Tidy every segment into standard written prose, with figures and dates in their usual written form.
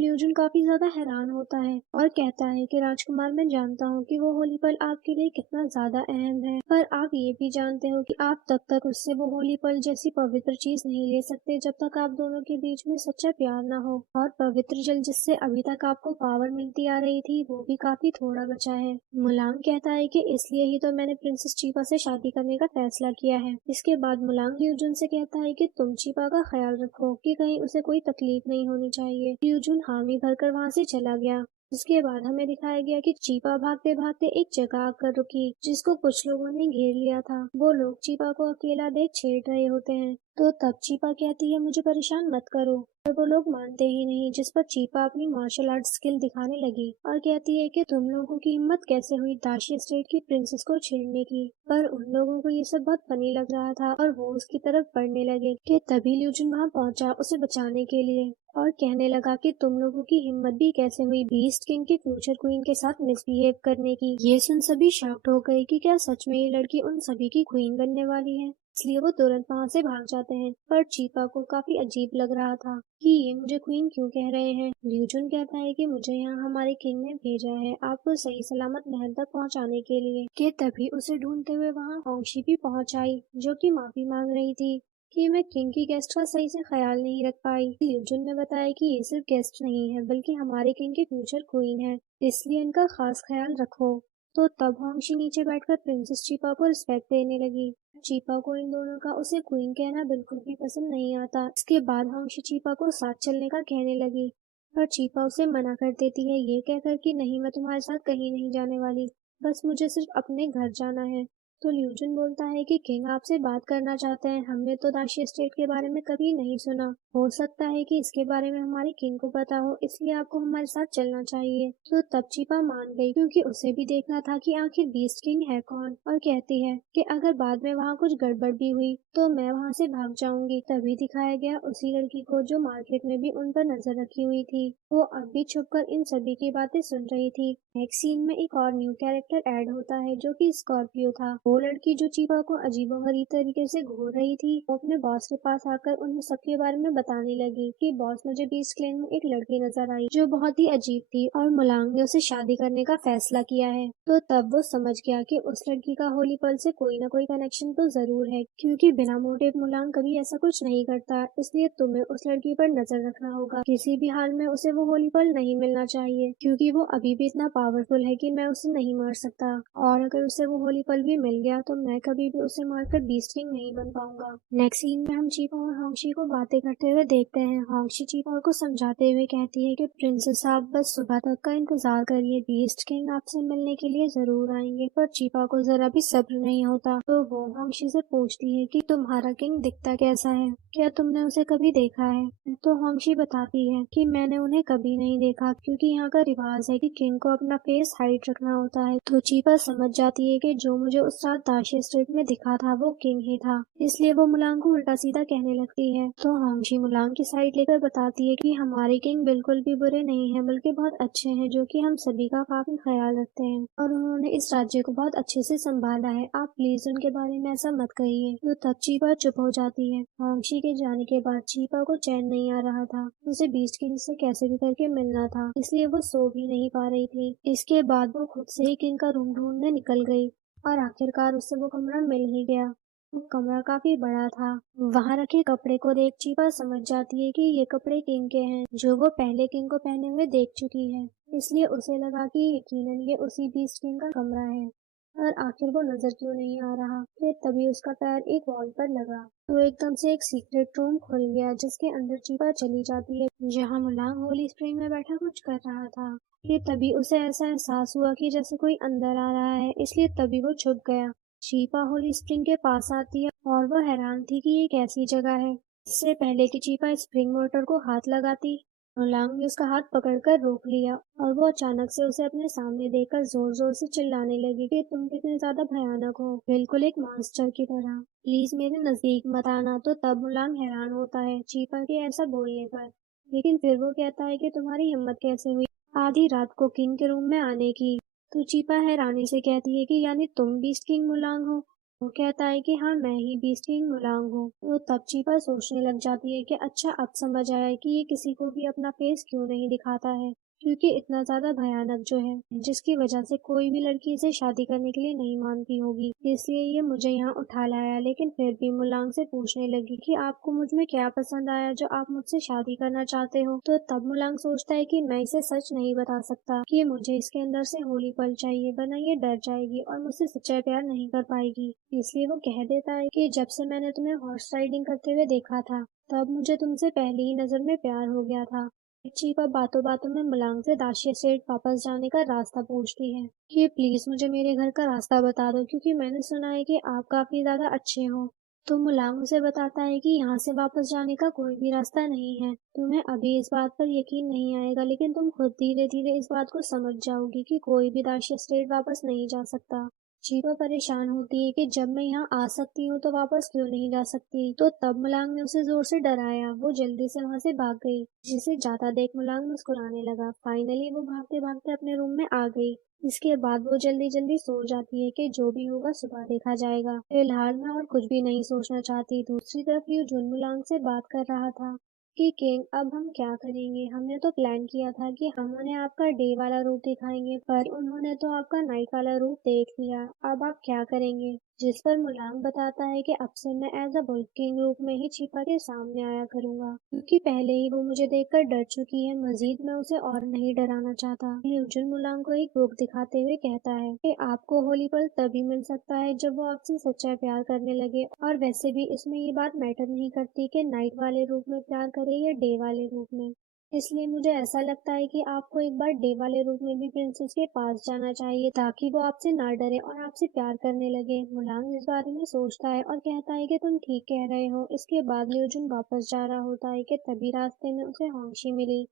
ल्यूजुन काफी ज्यादा हैरान होता है और कहता है कि राजकुमार, मैं जानता हूँ कि वो होली पल आपके लिए कितना ज्यादा अहम है, पर आप ये भी जानते हो कि आप तब तक उससे वो होली पल जैसी पवित्र चीज नहीं ले सकते जब तक आप दोनों के बीच में सच्चा प्यार ना हो। और पवित्र जल जिससे अभी तक आपको पावर मिलती आ रही थी वो भी काफी थोड़ा बचा है। मुलांग कहता है कि इसलिए ही तो मैंने प्रिंसेस चीपा से शादी करने का फैसला किया है। इसके बाद मुलांग ल्यूजुन से कहता है कि तुम चीपा का ख्याल रखो कि कहीं उसे कोई तकलीफ नहीं होनी चाहिए। ल्यूजुन हामी भरकर वहाँ से चला गया। उसके बाद हमें दिखाया गया कि चीपा भागते भागते एक जगह आकर रुकी जिसको कुछ लोगों ने घेर लिया था। वो लोग चीपा को अकेला देख छेड़ रहे होते हैं, तो तब चीपा कहती है मुझे परेशान मत करो, पर वो लोग मानते ही नहीं, जिस पर चीपा अपनी मार्शल आर्ट स्किल दिखाने लगी और कहती है कि तुम लोगों की हिम्मत कैसे हुई दाशी स्टेट की प्रिंसेस को छेड़ने की। पर उन लोगों को ये सब बहुत फनी लग रहा था और वो उसकी तरफ बढ़ने लगे कि तभी ल्यूजुन वहाँ पहुंचा उसे बचाने के लिए और कहने लगा कि तुम लोगों की हिम्मत भी कैसे हुई बीस्ट किंग की फ्यूचर क्वीन के साथ मिसबिहेव करने की। ये सुन सभी शॉक्ड हो गए कि क्या सच में ये लड़की उन सभी की क्वीन बनने वाली है। इसलिए वो तुरंत वहाँ से भाग जाते हैं, पर चीपा को काफी अजीब लग रहा था कि ये मुझे क्वीन क्यों कह रहे हैं। ल्यूजुन कहता है कि मुझे यहाँ हमारे किंग ने भेजा है आपको सही सलामत महल तक पहुँचाने के लिए। कि तभी उसे ढूंढते हुए वहाँ होंगशी भी पहुँच आई जो कि माफी मांग रही थी कि मैं किंग की गेस्ट का सही से ख्याल नहीं रख पाई। ल्यूजुन ने बताया कि ये सिर्फ गेस्ट नहीं है बल्कि हमारे किंग की फ्यूचर क्वीन है, इसलिए इनका खास ख्याल रखो। तो तब होंगशी नीचे बैठकर प्रिंसेस चीपा को रिस्पेक्ट देने लगी। चीपा को इन दोनों का उसे क्वीन कहना बिल्कुल भी पसंद नहीं आता। इसके बाद होंगशी चीपा को साथ चलने का कहने लगी, पर चीपा उसे मना कर देती है ये कहकर कि नहीं, मैं तुम्हारे साथ कहीं नहीं जाने वाली, बस मुझे सिर्फ अपने घर जाना है। तो ल्यूजन बोलता है कि किंग आपसे बात करना चाहते हैं, हमने तो दाशी स्टेट के बारे में कभी नहीं सुना, हो सकता है कि इसके बारे में हमारे किंग को पता हो, इसलिए आपको हमारे साथ चलना चाहिए। तो तब चीपा मान गई क्योंकि उसे भी देखना था कि आखिर बीस्ट किंग है कौन, और कहती है कि अगर बाद में वहाँ कुछ गड़बड़ भी हुई तो मैं वहाँ से भाग जाऊंगी। तभी दिखाया गया उसी लड़की को जो मार्केट में भी उन पर नजर रखी हुई थी। वो अब भी छुपकर इन सभी की बातें सुन रही थी। नेक्स्ट सीन में एक और न्यू कैरेक्टर ऐड होता है जो कि स्कॉर्पियो था। वो लड़की जो चीपा को अजीबोगरीब तरीके से घूर रही थी, वो अपने बॉस के पास आकर उन्हें सबके बारे में बताने लगी कि बॉस, मुझे बीस्ट क्लेन में एक लड़की नजर आई जो बहुत ही अजीब थी और मुलांग ने उसे शादी करने का फैसला किया है। तो तब वो समझ गया कि उस लड़की का होली पल से कोई ना कोई कनेक्शन तो जरूर है, क्योंकि बिना मोटिव मुलांग कभी ऐसा कुछ नहीं करता। इसलिए तुम्हें उस लड़की पर नजर रखना होगा, किसी भी हाल में उसे वो होली पल नहीं मिलना चाहिए, क्योंकि वो अभी भी इतना पावरफुल है कि मैं उसे नहीं मार सकता, और अगर उसे वो होली पल भी मिल गया तो मैं कभी भी उसे मारकर बीस्ट किंग नहीं बन पाऊंगा। नेक्स्ट सीन में हम चीपा और होंगशी को बातें करते हुए देखते हैं। होंगशी चीपा को समझाते हुए कहती है कि प्रिंसेस आप बस सुबह तक का इंतजार करिए, बीस्ट किंग आपसे मिलने के लिए जरूर आएंगे। पर चीपा को जरा भी सब्र नहीं होता, तो वो होंगशी से पूछती है कि तुम्हारा किंग दिखता कैसा है, क्या तुमने उसे कभी देखा है। तो होंगशी बताती है कि मैंने उन्हें कभी नहीं देखा, क्योंकि यहाँ का रिवाज है कि किंग को अपना फेस हाइड रखना होता है। तो चीपा समझ जाती है कि जो मुझे उस रात दाशी स्ट्रीट में दिखा था वो किंग ही था, इसलिए वो मुलांग को उल्टा सीधा कहने लगती है। तो होंगशी मुलांग की साइड लेकर बताती है कि हमारे किंग बिल्कुल भी बुरे नहीं है बल्कि बहुत अच्छे हैं, जो कि हम सभी का काफी ख्याल रखते हैं और उन्होंने इस राज्य को बहुत अच्छे से संभाला है। आप प्लीज उनके बारे में ऐसा मत कहिए। तो तब चीपा चुप हो जाती है। होंगशी के जाने के बाद चीपा को चैन नहीं आ रहा था, उसे बीस्ट किंग से कैसे भी करके मिलना था, इसलिए वो सो भी नहीं पा रही थी। इसके बाद वो खुद से ही किंग का रूम ढूंढने निकल गई और आखिरकार उससे वो कमरा मिल ही गया। वो कमरा काफी बड़ा था। वहां रखे कपड़े को देख चीपा समझ जाती है कि ये कपड़े किंग के हैं, जो वो पहले किंग को पहने हुए देख चुकी है, इसलिए उसे लगा कि यकीनन ये उसी बीस्ट किंग का कमरा है। और आखिर वो नजर क्यों नहीं आ रहा। फिर तभी उसका पैर एक वॉल पर लगा, तो एकदम से एक सीक्रेट रूम खुल गया जिसके अंदर चीपा चली जाती है, जहाँ मुलांग होली स्प्रिंग में बैठा कुछ कर रहा था। फिर तभी उसे ऐसा एहसास हुआ कि जैसे कोई अंदर आ रहा है, इसलिए तभी वो छुप गया। चीपा होली स्प्रिंग के पास आती है और वो हैरान थी कि ये कैसी जगह है। इससे पहले कि चीपा स्प्रिंग मोटर को हाथ लगाती, मुलांग ने उसका हाथ पकड़कर रोक लिया और वो अचानक से उसे अपने सामने देखकर जोर जोर से चिल्लाने लगी कि तुम कितने ज्यादा भयानक हो, बिल्कुल एक मॉन्स्टर की तरह, प्लीज मेरे नजदीक मत आना। तो तब मुलांग हैरान होता है चीपा के ऐसा बोलने पर, लेकिन फिर वो कहता है कि तुम्हारी हिम्मत कैसे हुई आधी रात को किंग के रूम में आने की। तो चीपा हैरानी से कहती है कि यानी तुम बीस्ट किंग मुलांग हो। वो कहता है कि हाँ मैं ही बीस्टिंग मुलांग हूँ। तो तब चीपा सोचने लग जाती है कि अच्छा अब समझ आया कि ये किसी को भी अपना फेस क्यों नहीं दिखाता है, क्योंकि इतना ज्यादा भयानक जो है, जिसकी वजह से कोई भी लड़की इसे शादी करने के लिए नहीं मानती होगी, इसलिए ये मुझे यहाँ उठा लाया। लेकिन फिर भी मुलांग से पूछने लगी कि आपको मुझ में क्या पसंद आया जो आप मुझसे शादी करना चाहते हो। तो तब मुलांग सोचता है कि मैं इसे सच नहीं बता सकता कि मुझे इसके अंदर से होली पल चाहिए, वरना ये डर जाएगी और मुझसे सच्चा प्यार नहीं कर पाएगी। इसलिए वो कह देता है कि जब से मैंने तुम्हें हॉर्स राइडिंग करते हुए देखा था, तब मुझे तुमसे पहली ही नजर में प्यार हो गया था। चीपा बातों बातों में मुलांग से दाशिया सेठ वापस जाने का रास्ता पूछती है कि प्लीज मुझे मेरे घर का रास्ता बता दो, क्योंकि मैंने सुना है कि आप काफी ज्यादा अच्छे हो। तो मुलांग उसे बताता है कि यहाँ से वापस जाने का कोई भी रास्ता नहीं है। तुम्हें अभी इस बात पर यकीन नहीं आएगा, लेकिन तुम खुद धीरे धीरे इस बात को समझ जाओगी कि कोई भी दाशिया स्टेट वापस नहीं जा सकता। चीपा परेशान होती है कि जब मैं यहाँ आ सकती हूँ तो वापस क्यों नहीं जा सकती। तो तब मुलांग ने उसे जोर से डराया। वो जल्दी से वहाँ से भाग गई, जिसे जाता देख मुलांग मुस्कुराने लगा। फाइनली वो भागते भागते अपने रूम में आ गई। इसके बाद वो जल्दी जल्दी सो जाती है कि जो भी होगा सुबह देखा जाएगा। फिलहाल मैं और कुछ भी नहीं सोचना चाहती। दूसरी तरफ यूजुन मुलांग से बात कर रहा था कि किंग अब हम क्या करेंगे। हमने तो प्लान किया था कि हम उन्हें आपका डे वाला रूप दिखाएंगे, पर उन्होंने तो आपका नाइट वाला रूप देख लिया। अब आप क्या करेंगे। जिस पर मुलांग बताता है कि अब से मैं एज अ बुल किंग रूप में ही चीपा के सामने आया करूंगा, क्योंकि पहले ही वो मुझे देखकर डर चुकी है। मजीद मैं उसे और नहीं डराना चाहता। ल्यूजुन मुलांग को एक बुक दिखाते हुए कहता है कि आपको होली पल तभी मिल सकता है जब वो आपसे सच्चा प्यार करने लगे, और वैसे भी इसमें ये बात मैटर नहीं करती कि नाइट वाले रूप में प्यार करे या डे वाले रूप में। इसलिए मुझे ऐसा लगता है कि आपको एक बार डे वाले रूप में भी प्रिंसेस के पास जाना चाहिए, ताकि वो आपसे ना डरे और आपसे प्यार करने लगे। मुलांग इस बारे में सोचता है और कहता है कि तुम ठीक कह रहे हो। इसके बाद ल्यूजुन वापस जा रहा होता है कि तभी रास्ते में उसे होंशी मिली,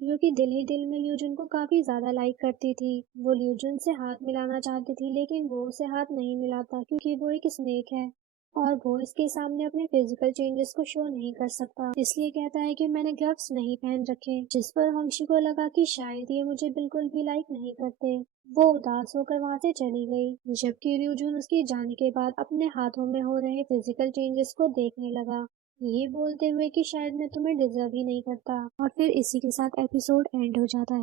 जो कि दिल ही दिल में ल्यूजुन को काफी ज्यादा लाइक करती थी। वो ल्यूजुन से हाथ मिलाना चाहती थी, लेकिन वो उसे हाथ नहीं मिलाता, क्योंकि वो एक स्नेक है और वो इसके सामने अपने फिजिकल चेंजेस को शो नहीं कर सकता। इसलिए कहता है कि मैंने ग्लव्स नहीं पहन रखे, जिस पर हंशी को लगा कि शायद ये मुझे बिल्कुल भी लाइक नहीं करते। वो उदास होकर वहां से चली गई, जबकि र्यूजुन उसके जाने के बाद अपने हाथों में हो रहे फिजिकल चेंजेस को देखने लगा, ये बोलते हुए कि शायद मैं तुम्हें डिजर्व ही नहीं करता। और फिर इसी के साथ एपिसोड एंड हो जाता है।